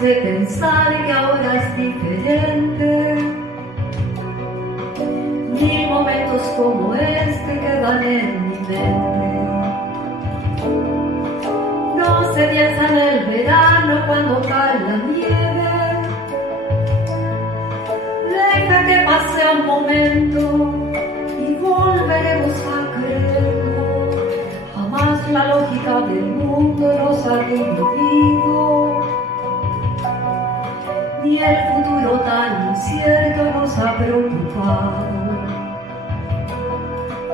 de pensar que ahora es diferente. Mil momentos como este quedan en mi mente. No se piensa en el verano cuando cae la nieve. Deja que pase un momento y volveremos a creerlo. Jamás la lógica del mundo nos ha dividido, ni el futuro tan incierto nos ha preocupado.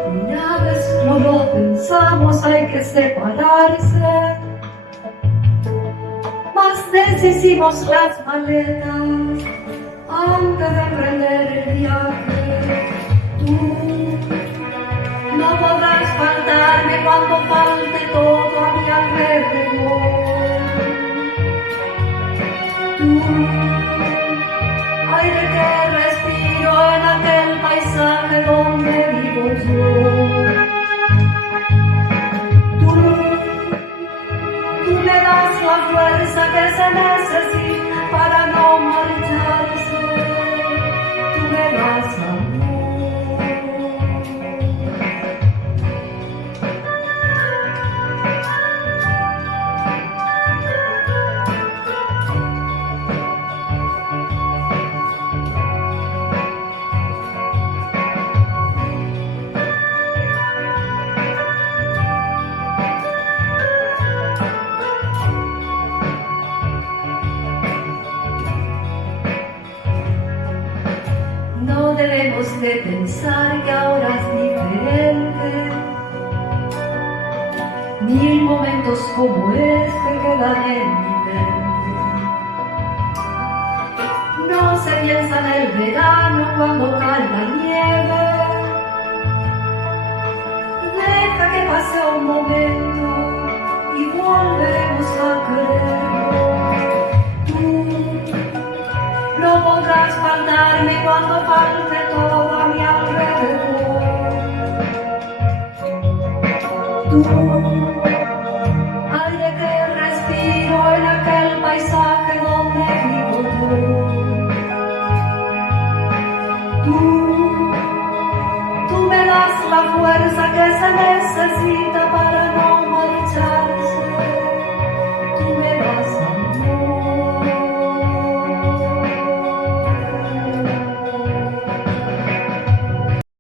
Una vez no lo pensamos, hay que separarse. Más deshicimos las maletas antes de emprender el viaje. Tú no podrás faltarme cuando falte todo a mi alrededor. Tú, aire que respiro en aquel paisaje donde vivo yo. Tú me das la fuerza que se necesita para no marcharse. Tú me das amor. No debemos de pensar que ahora es diferente. Mil momentos como este quedan en mi mente. No se piensa en el verano cuando cae la nieve. Deja que pase un momento y volveremos a creerlo. No podrás faltarme cuando falte todo a mi alrededor. Tú, aire que respiro en aquel paisaje donde vivo yo. Tú me das la fuerza que se necesita para